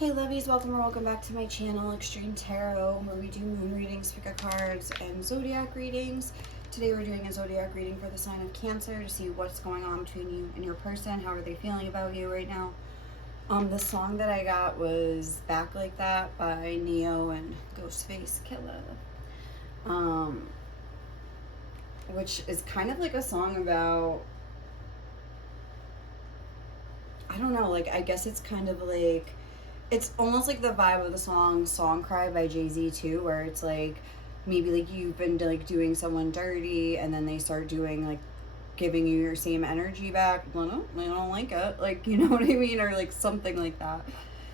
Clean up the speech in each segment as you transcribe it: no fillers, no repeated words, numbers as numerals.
Hey lovies, welcome or welcome back to my channel, Extreme Tarot, where we do moon readings, pick a cards, and zodiac readings. Today we're doing a zodiac reading for the sign of Cancer to see what's going on between you and your person. How are they feeling about you right now? The song that I got was Back Like That by Neo and Ghostface Killah. Which is kind of like a song about, I don't know, like I guess it's kind of like, it's almost like the vibe of the Song Cry by Jay-Z too, where it's like maybe like you've been like doing someone dirty and then they start doing like giving you your same energy back. Well, no, I don't like it, like, you know what I mean, or like something like that.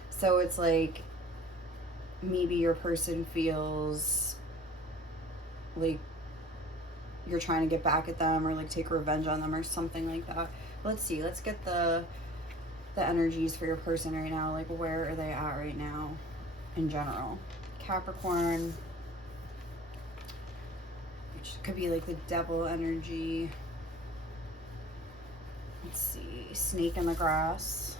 So it's like maybe your person feels like you're trying to get back at them or like take revenge on them or something like that. Let's see, let's get the energies for your person right now. Like, where are they at right now in general? Capricorn, which could be like the devil energy. Let's see, snake in the grass,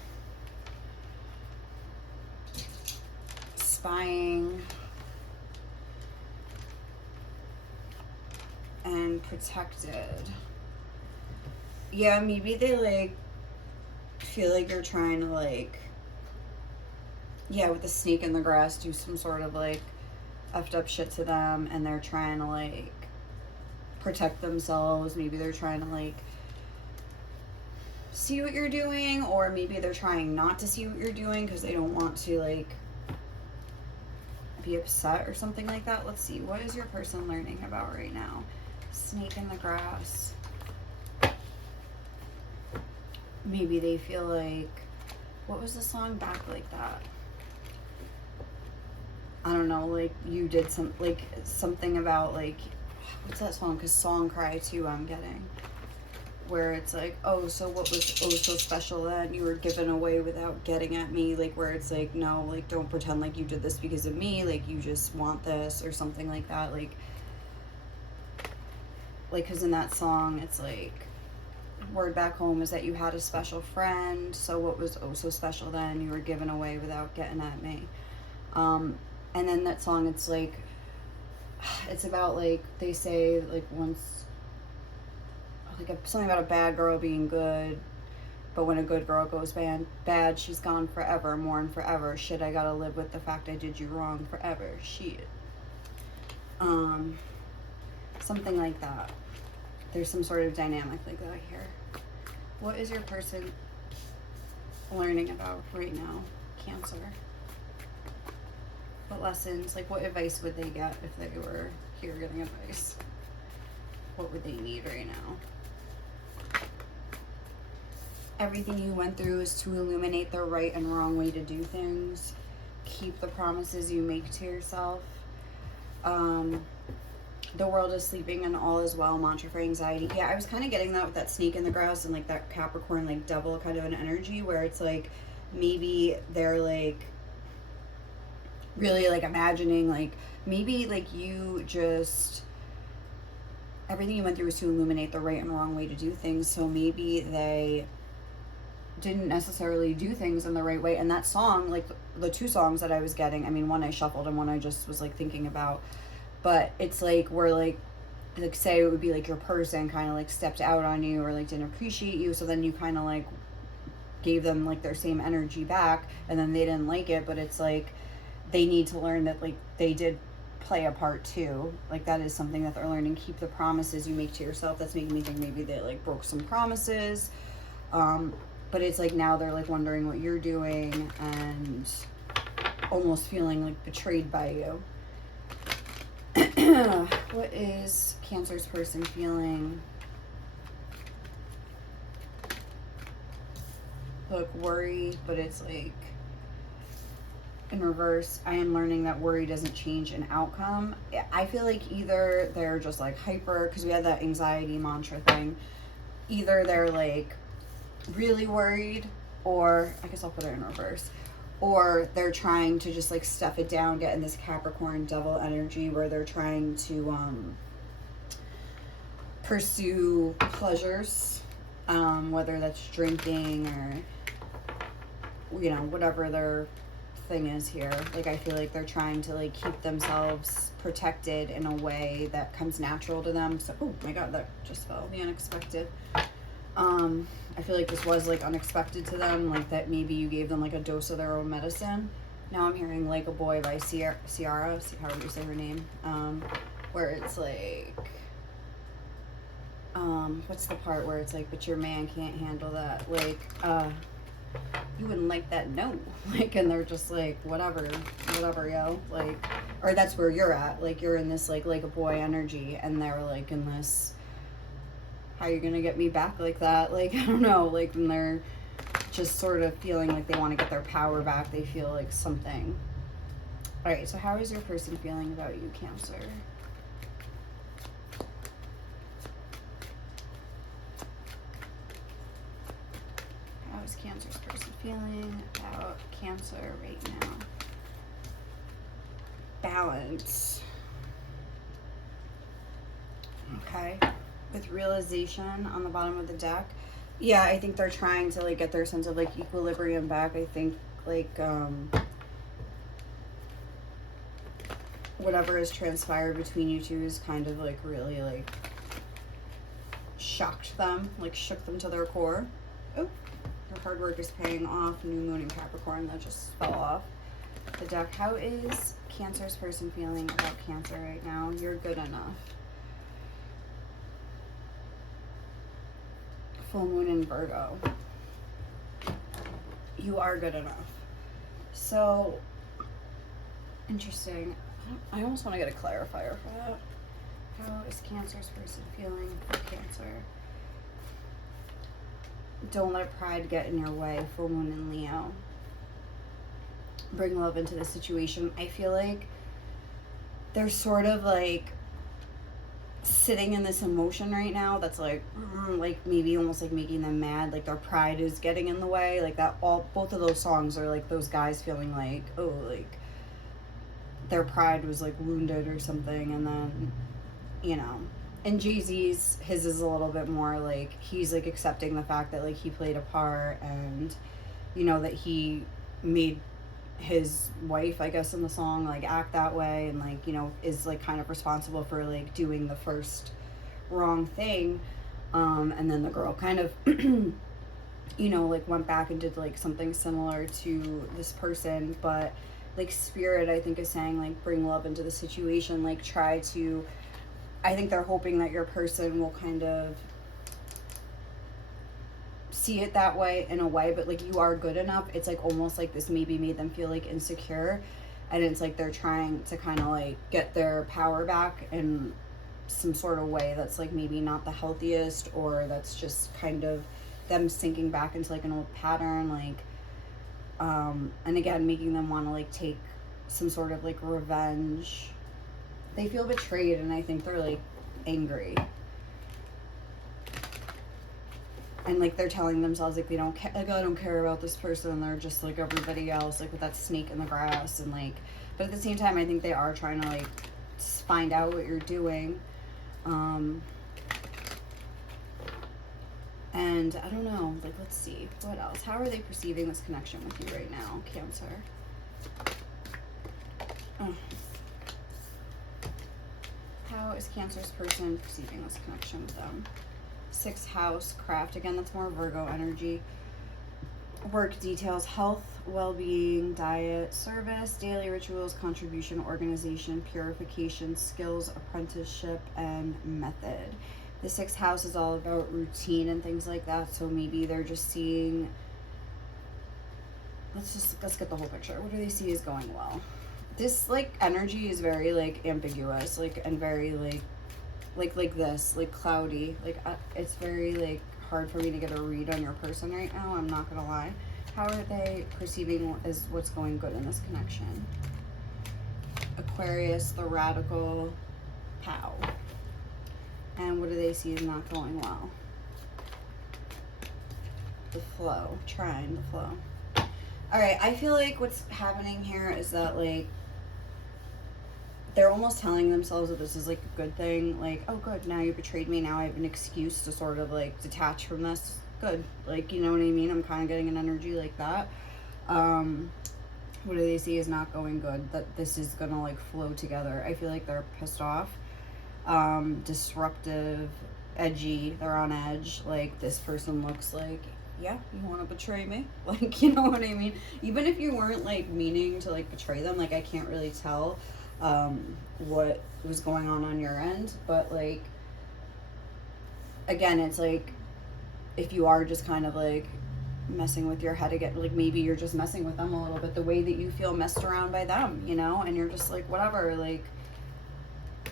spying, and protected. Yeah, maybe they like feel like you're trying to like, yeah, with the snake in the grass, do some sort of like effed up shit to them, and they're trying to like protect themselves. Maybe they're trying to like see what you're doing, or maybe they're trying not to see what you're doing because they don't want to like be upset or something like that. Let's see, what is your person learning about right now? Snake in the grass. Maybe they feel like, what was the song Back Like That? I don't know, like you did some, like something about like, what's that song? Because Song Cry too I'm getting. Where it's like, oh, so what was oh so special then? You were given away without getting at me. Like where it's like, no, like don't pretend like you did this because of me. Like you just want this or something like that. Like because in that song, it's like, word back home is that you had a special friend. So what was oh so special then? You were given away without getting at me. And then that song, it's like, it's about like, they say like once, like something about a bad girl being good, but when a good girl goes bad, she's gone forever, mourn forever. Shit, I gotta live with the fact I did you wrong forever. Shit. Something like that. There's some sort of dynamic like that here. What is your person learning about right now, Cancer? What lessons, like what advice would they get if they were here getting advice? What would they need right now? Everything you went through is to illuminate the right and wrong way to do things. Keep the promises you make to yourself. The world is sleeping and all is well, mantra for anxiety. Yeah, I was kind of getting that with that snake in the grass and like that Capricorn, like devil kind of an energy where it's like, maybe they're like really like imagining like, maybe like you just, everything you went through was to illuminate the right and wrong way to do things. So maybe they didn't necessarily do things in the right way. And that song, like the two songs that I was getting, I mean, one I shuffled and one I just was like thinking about, but it's like, we're like say it would be like your person kind of like stepped out on you or like didn't appreciate you. So then you kind of like gave them like their same energy back and then they didn't like it. But it's like, they need to learn that like they did play a part too. Like that is something that they're learning. Keep the promises you make to yourself. That's making me think maybe they like broke some promises. But it's like now they're like wondering what you're doing and almost feeling like betrayed by you. What is Cancer's person feeling? Look, worry, but it's like in reverse. I am learning that worry doesn't change an outcome. I feel like either they're just like hyper, because we had that anxiety mantra thing. Either they're like really worried, or I guess I'll put it in reverse, or they're trying to just like stuff it down, get in this Capricorn devil energy where they're trying to pursue pleasures, whether that's drinking or, you know, whatever they're thing is here. Like, I feel like they're trying to, like, keep themselves protected in a way that comes natural to them. So, oh my god, that just fell. The unexpected. I feel like this was, like, unexpected to them. Like, that maybe you gave them, like, a dose of their own medicine. Now I'm hearing Like a Boy by Ciara, however you say her name. Where it's like, what's the part where it's like, but your man can't handle that. Like, you wouldn't like that, no. Like, and they're just like, whatever, yo. Like, or that's where you're at. Like, you're in this, like a boy energy, and they're, like, in this, how you gonna get me back like that? Like, I don't know. Like, when they're just sort of feeling like they want to get their power back, they feel like something. All right, so how is your person feeling about you, Cancer? How is Cancer's person feeling about Cancer right now? Balance. Okay. With realization on the bottom of the deck. Yeah, I think they're trying to, like, get their sense of, like, equilibrium back. I think, like, whatever has transpired between you two is kind of, like, really, like, shocked them, like, shook them to their core. Oh, your hard work is paying off. New moon in Capricorn, that just fell off the deck. How is Cancer's person feeling about Cancer right now? You're good enough. Full moon in Virgo. You are good enough. So, interesting. I almost want to get a clarifier for that. How is Cancer's person feeling for Cancer? Don't let pride get in your way. Full moon in Leo. Bring love into the situation. I feel like they're sort of, like, sitting in this emotion right now that's like maybe almost like making them mad. Like, their pride is getting in the way. Like, that both of those songs are like those guys feeling like, oh, like their pride was, like, wounded or something. And then, you know, and Jay-Z's, his is a little bit more like, he's, like, accepting the fact that, like, he played a part, and, you know, that he made his wife, I guess, in the song, like, act that way, and, like, you know, is, like, kind of responsible for, like, doing the first wrong thing. And then the girl kind of you know, like, went back and did, like, something similar to this person. But, like, Spirit, I think, is saying, like, bring love into the situation. Like, try to, I think they're hoping that your person will kind of see it that way, in a way, but, like, you are good enough. It's, like, almost like this maybe made them feel, like, insecure, and it's like they're trying to kind of, like, get their power back in some sort of way that's, like, maybe not the healthiest, or that's just kind of them sinking back into, like, an old pattern, like, and again, making them want to, like, take some sort of, like, revenge. They feel betrayed, and I think they're, like, angry. And, like, they're telling themselves, like, they don't care, like, I don't care about this person, they're just like everybody else, like, with that snake in the grass. And, like, but at the same time, I think they are trying to, like, find out what you're doing. And I don't know, like, let's see, what else? How are they perceiving this connection with you right now, Cancer? How is Cancer's person perceiving this connection with them? 6th house, craft. Again, that's more Virgo energy. Work details, health, well-being, diet, service, daily rituals, contribution, organization, purification, skills, apprenticeship, and method. The 6th house is all about routine and things like that. So maybe they're just seeing, let's get the whole picture. What do they see is going well? This, like, energy is very, like, ambiguous, like, and very, like this, like, cloudy. Like, it's very, like, hard for me to get a read on your person right now, I'm not gonna lie. How are they perceiving as what's going good in this connection? Aquarius, the radical, pow. And what do they see is not going well? The flow, trying the flow. All right, I feel like what's happening here is that, like, they're almost telling themselves that this is, like, a good thing. Like, oh, good, now you betrayed me. Now I have an excuse to sort of, like, detach from this. Good. Like, you know what I mean? I'm kind of getting an energy like that. What do they see is not going good, that this is gonna like flow together. I feel like they're pissed off, disruptive, edgy, they're on edge. Like, this person looks like, yeah, you want to betray me? Like, you know what I mean? Even if you weren't like meaning to like betray them, like I can't really tell what was going on your end, but like, again, it's like, if you are just kind of like messing with your head again, like maybe you're just messing with them a little bit, the way that you feel messed around by them, you know, and you're just like, whatever, like,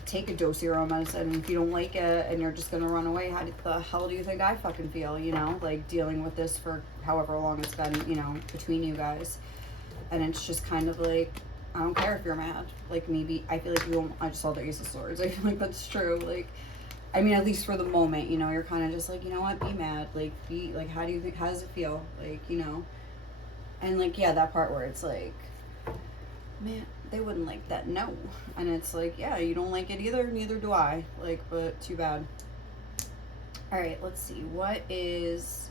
take a dose of your own medicine. If you don't like it and you're just gonna run away, how the hell do you think I fucking feel, you know, like dealing with this for however long it's been, you know, between you guys. And it's just kind of like, I don't care if you're mad. Like, maybe, I feel like you won't, I just saw the Ace of Swords, I feel like that's true. Like, I mean, at least for the moment, you know, you're kind of just like, you know what, be mad, like, be, like, how do you think, how does it feel, like, you know, and, like, yeah, that part where it's like, man, they wouldn't like that, no, and it's like, yeah, you don't like it either, neither do I, like, but too bad. All right, let's see, what is,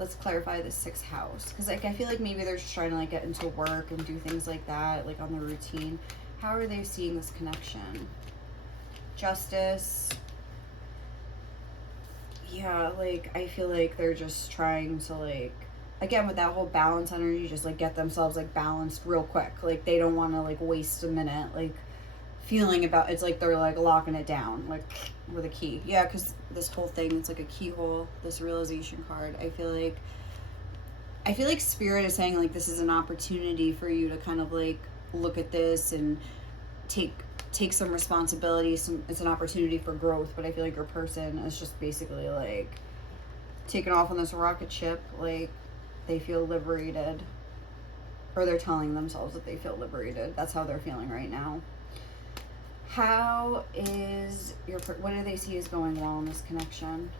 let's clarify the 6th house, because, like, I feel like maybe they're just trying to, like, get into work and do things like that, like, on the routine. How are they seeing this connection? Justice. Yeah, like, I feel like they're just trying to, like, again, with that whole balance energy, just, like, get themselves, like, balanced real quick. Like, they don't want to, like, waste a minute, like, feeling about, it's like they're, like, locking it down, like, with a key. Yeah, because this whole thing, it's like a keyhole, this realization card. I feel like Spirit is saying, like, this is an opportunity for you to kind of, like, look at this and take some responsibility. It's an opportunity for growth, but I feel like your person is just basically like taking off on this rocket ship, like they feel liberated, or they're telling themselves that they feel liberated. That's how they're feeling right now. How is your, what do they see is going well in this connection?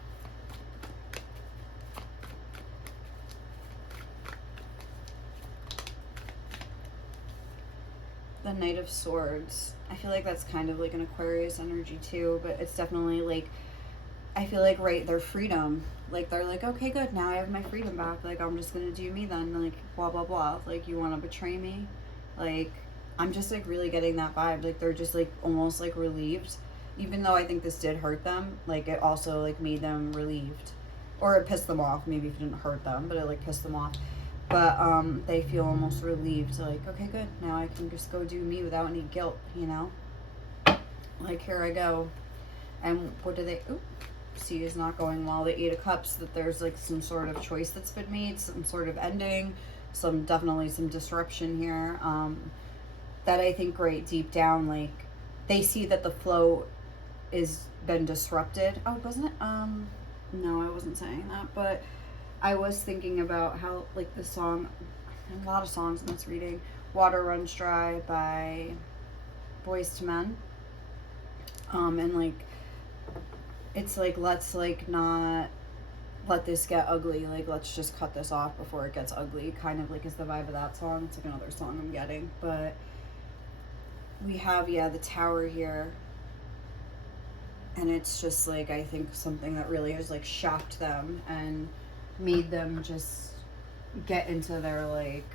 The Knight of Swords. I feel like that's kind of like an Aquarius energy too, but it's definitely like, I feel like, right, their freedom. Like, they're like, okay, good, now I have my freedom back. Like, I'm just gonna do me then. Like, blah, blah, blah. Like, you want to betray me? Like, I'm just, like, really getting that vibe. Like, they're just, like, almost, like, relieved. Even though I think this did hurt them, like, it also, like, made them relieved. Or it pissed them off. Maybe if it didn't hurt them, but it, like, pissed them off. But they feel almost relieved, like, okay, good, now I can just go do me without any guilt, you know? Like, here I go. And what do they, see is not going well. The 8 of Cups, that there's, like, some sort of choice that's been made, some sort of ending, definitely some disruption here. That I think, right, deep down, like, they see that the flow is been disrupted. Oh, wasn't it? No, I wasn't saying that, but I was thinking about how, like, the song, a lot of songs in this reading, Water Runs Dry by Boys to Men. And, like, it's like, let's, like, not let this get ugly. Like, let's just cut this off before it gets ugly. Kind of, like, is the vibe of that song. It's, like, another song I'm getting. But we have, yeah, the Tower here. And it's just, like, I think something that really has, like, shocked them and made them just get into their, like,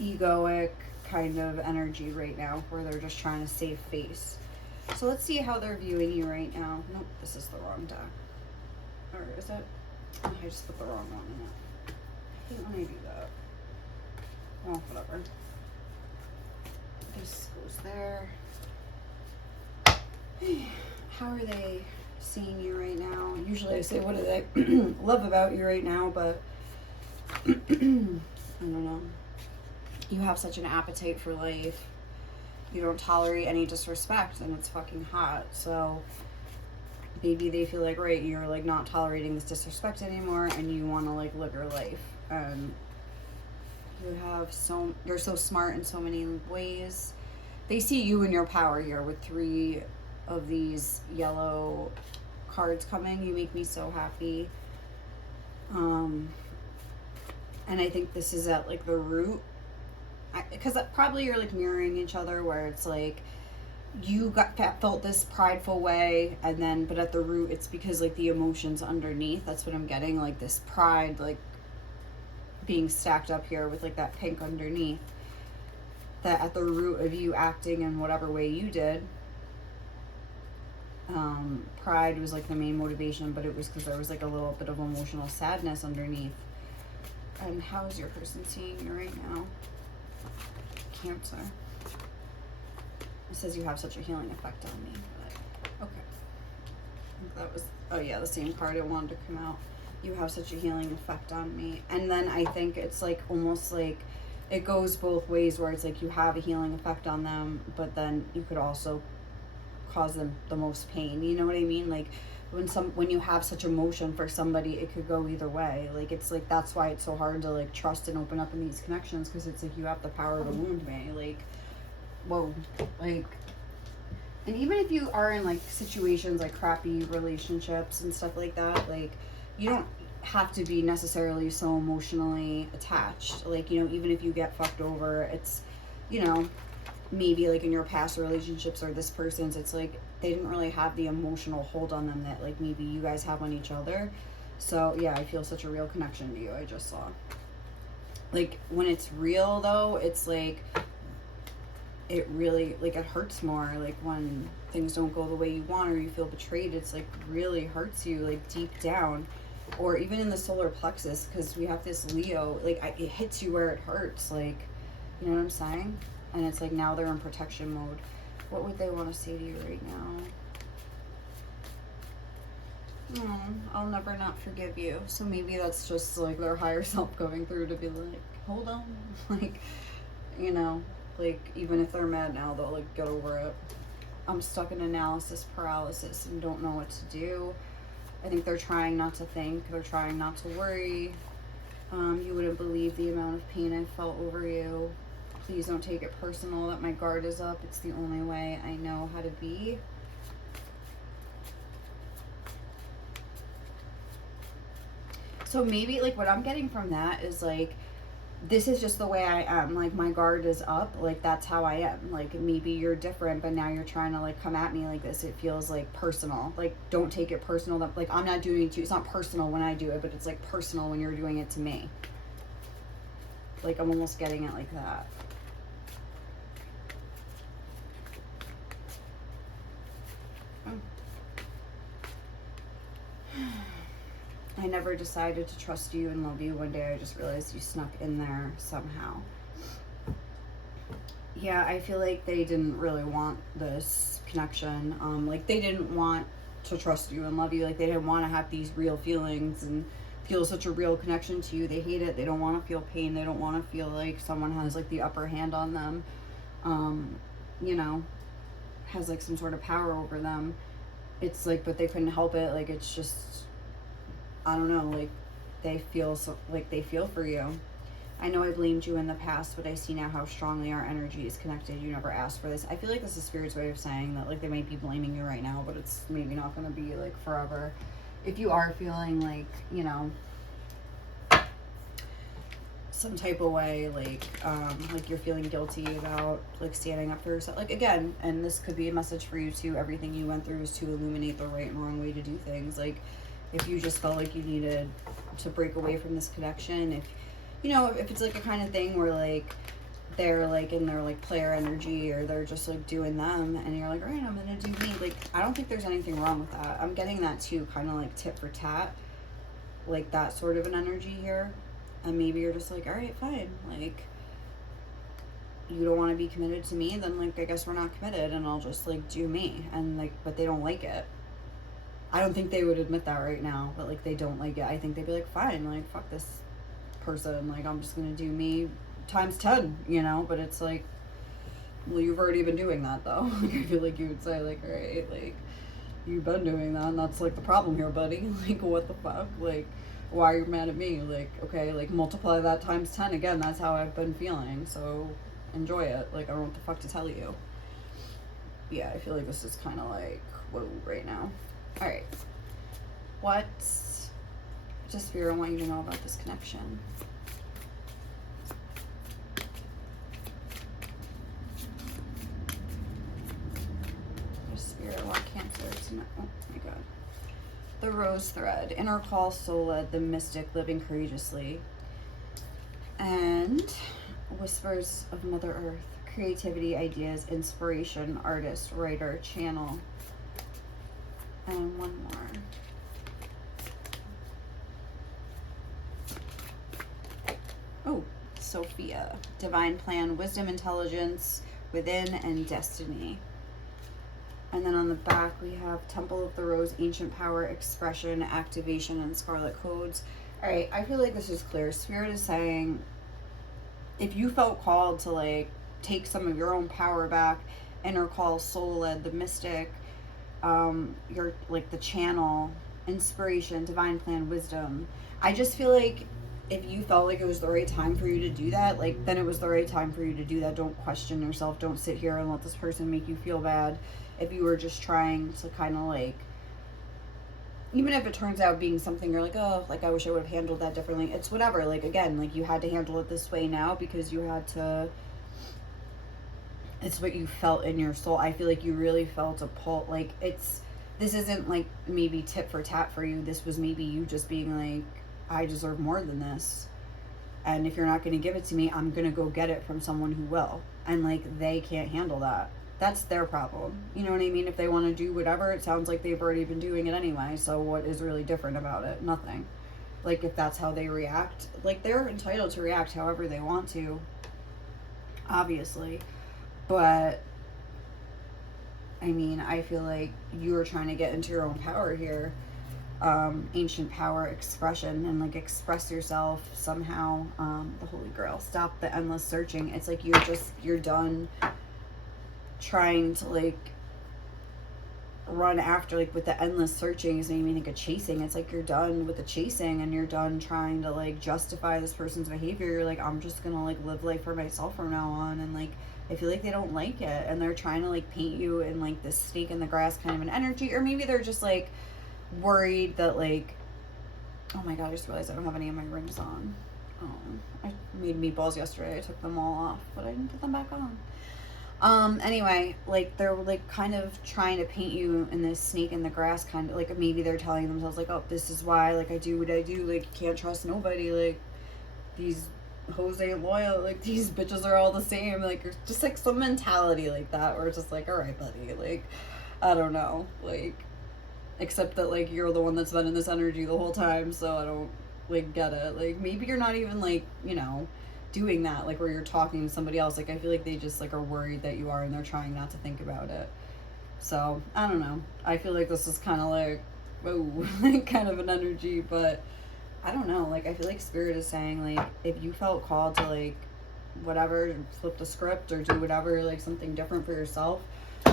egoic kind of energy right now, where they're just trying to save face. So let's see how they're viewing you right now. Nope, this is the wrong deck. Or is it? Oh, I just put the wrong one in it. I hate when I do that. Well, whatever. This goes there. How are they seeing you right now? Usually I say, what do they love about you right now? But I don't know. You have such an appetite for life. You don't tolerate any disrespect, and it's fucking hot. So maybe they feel like, right, you're, like, not tolerating this disrespect anymore, and you want to, like, live your life. You have you're so smart in so many ways. They see you in your power here with 3 of these yellow cards coming. You make me so happy. And I think this is at, like, the root, because probably you're, like, mirroring each other, where it's like you felt this prideful way, and then, but at the root, it's because, like, the emotions underneath, that's what I'm getting, like, this pride, like, being stacked up here with like that pink underneath, that at the root of you acting in whatever way you did, pride was like the main motivation, but it was because there was like a little bit of emotional sadness underneath. And how is your person seeing you right now? Cancer. It says you have such a healing effect on me. But, okay. I think that was, oh yeah, the same card I wanted to come out. You have such a healing effect on me. And then I think it's like almost like it goes both ways, where it's like you have a healing effect on them, but then you could also cause them the most pain. You know what I mean? Like when you have such emotion for somebody, it could go either way. Like it's like, that's why it's so hard to like trust and open up in these connections, because it's like you have the power to wound me. Like, whoa. Like, and even if you are in like situations like crappy relationships and stuff like that, like you don't have to be necessarily so emotionally attached. Like, you know, even if you get fucked over, it's, you know, maybe like in your past relationships or this person's, it's like they didn't really have the emotional hold on them that like maybe you guys have on each other. So yeah, I feel such a real connection to you. I just saw, like, when it's real though, it's like it really, like, it hurts more. Like when things don't go the way you want or you feel betrayed, it's like really hurts you like deep down. Or even in the solar plexus, because we have this Leo, like it hits you where it hurts, like, you know what I'm saying? And it's like now they're in protection mode. What would they want to say to you right now? I'll never not forgive you. So maybe that's just like their higher self going through to be like, hold on. Like, you know, like even if they're mad now, they'll like get over it. I'm stuck in analysis paralysis and don't know what to do. I think they're trying not to think. They're trying not to worry. You wouldn't believe the amount of pain I felt over you. Please don't take it personal that my guard is up. It's the only way I know how to be. So maybe like what I'm getting from that is like, this is just the way I am. Like my guard is up. Like that's how I am. Like maybe you're different, but now you're trying to like come at me like this. It feels like personal. Like don't take it personal. That like I'm not doing it to you. It's not personal when I do it, but it's like personal when you're doing it to me. Like I'm almost getting it like that. I never decided to trust you and love you. One day I just realized you snuck in there somehow. Yeah, I feel like they didn't really want this connection. Like they didn't want to trust you and love you. Like they didn't want to have these real feelings and feel such a real connection to you. They hate it. They don't want to feel pain. They don't want to feel like someone has like the upper hand on them. You know, has like some sort of power over them. It's like, but they couldn't help it. Like it's just, I don't know, like they feel so, like they feel for you. I know I blamed you in the past, but I see now how strongly our energy is connected. You never asked for this. I feel like this is Spirit's way of saying that like they might be blaming you right now, but it's maybe not going to be like forever. If you are feeling like, you know, some type of way, like you're feeling guilty about like standing up for yourself, like again, and this could be a message for you too, everything you went through is to illuminate the right and wrong way to do things. Like if you just felt like you needed to break away from this connection, if you know, if it's like a kind of thing where like they're like in their like player energy or they're just like doing them and you're like, all right, I'm gonna do me, like I don't think there's anything wrong with that. I'm getting that too, kind of like tit for tat, like that sort of an energy here. And maybe you're just like, all right, fine, like you don't want to be committed to me, then like I guess we're not committed and I'll just like do me. And like, but they don't like it. I don't think they would admit that right now, but like they don't like it. I think they'd be like, fine, like fuck this person, like I'm just gonna do me times 10, you know. But it's like, well, you've already been doing that though. Like I feel like you would say like, all right, like you've been doing that and that's like the problem here, buddy. Like what the fuck, like why are you mad at me? Like okay, like multiply that times 10 again. That's how I've been feeling, so enjoy it. Like I don't know what the fuck to tell you. Yeah, I feel like this is kind of like whoa right now. All right, what does Spirit want you to know about this connection? Does Spirit want Cancer to know? Oh my god. The rose thread. Inner call soul led, the mystic living courageously. And whispers of Mother Earth. Creativity, ideas, inspiration, artist, writer, channel. And one more. Oh, Sophia. Divine plan, wisdom, intelligence, within, and destiny. And then on the back we have Temple of the Rose, ancient power, expression, activation, and scarlet codes. All right, I feel like this is clear. Spirit is saying, if you felt called to like take some of your own power back, inner call, soul led, the mystic, your like the channel, inspiration, divine plan, wisdom. I just feel like if you felt like it was the right time for you to do that, like then it was the right time for you to do that. Don't question yourself. Don't sit here and let this person make you feel bad. If you were just trying to kind of like, even if it turns out being something you're like, oh, like I wish I would have handled that differently. It's whatever. Like again, like you had to handle it this way now because you had to. It's what you felt in your soul. I feel like you really felt a pull. Like this isn't like maybe tit for tat for you. This was maybe you just being like, I deserve more than this. And if you're not going to give it to me, I'm going to go get it from someone who will. And like, they can't handle that. That's their problem. You know what I mean? If they want to do whatever, it sounds like they've already been doing it anyway. So what is really different about it? Nothing. Like if that's how they react, like they're entitled to react however they want to, obviously. But I mean, I feel like you are trying to get into your own power here. Ancient power, expression, and like express yourself somehow. The Holy Grail. Stop the endless searching. It's like you're done trying to like run after, like with the endless searching is making me think of chasing. It's like you're done with the chasing and you're done trying to like justify this person's behavior. You're like, I'm just gonna like live life for myself from now on. And like I feel like they don't like it and they're trying to like paint you in like this snake in the grass kind of an energy, or maybe they're just like worried that like, oh my god, I just realized I don't have any of my rings on. I made meatballs yesterday. I took them all off, but I didn't put them back on. Anyway, like they're like kind of trying to paint you in this snake in the grass kind of, like maybe they're telling themselves like, oh, this is why like I do what I do, like can't trust nobody, like these hoes ain't loyal, like these bitches are all the same, like just like some mentality like that where it's just like, all right buddy, like I don't know, like except that like you're the one that's been in this energy the whole time, so I don't like get it. Like maybe you're not even like, you know, doing that, like where you're talking to somebody else. Like I feel like they just like are worried that you are and they're trying not to think about it. So I don't know, I feel like this is kind of like, whoa, kind of an energy, but I don't know, like I feel like spirit is saying like if you felt called to like whatever, flip the script or do whatever, like something different for yourself,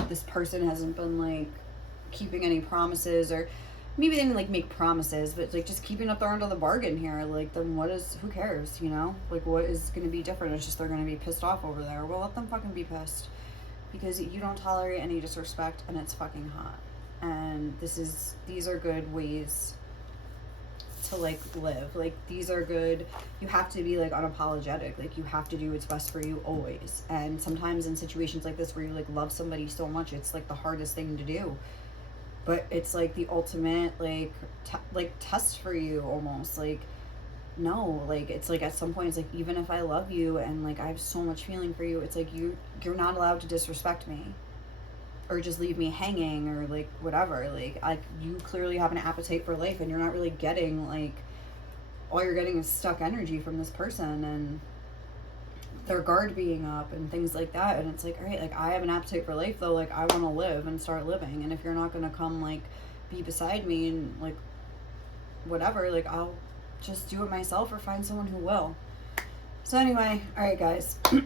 this person hasn't been like keeping any promises, or maybe they didn't like make promises, but like just keeping up their end of the bargain here, like then who cares, you know, like what is going to be different? It's just they're going to be pissed off over there. Well, let them fucking be pissed, because you don't tolerate any disrespect and it's fucking hot. And these are good ways to like live. Like these are good, you have to be like unapologetic, like you have to do what's best for you always. And sometimes in situations like this where you like love somebody so much, it's like the hardest thing to do, but it's like the ultimate like test for you almost. Like no, like it's like at some point it's like, even if I love you and like I have so much feeling for you, it's like you're not allowed to disrespect me or just leave me hanging or like whatever. Like you clearly have an appetite for life and you're not really getting, like all you're getting is stuck energy from this person and their guard being up and things like that. And it's like, all right, like I have an appetite for life though, like I want to live and start living, and if you're not going to come like be beside me and like whatever, like I'll just do it myself or find someone who will. So anyway, all right guys, I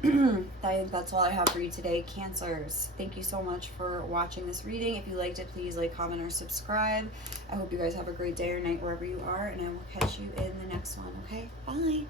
think that's all I have for you today. Cancers, thank you so much for watching this reading. If you liked it, please like, comment, or subscribe. I hope you guys have a great day or night wherever you are, and I will catch you in the next one. Okay, bye.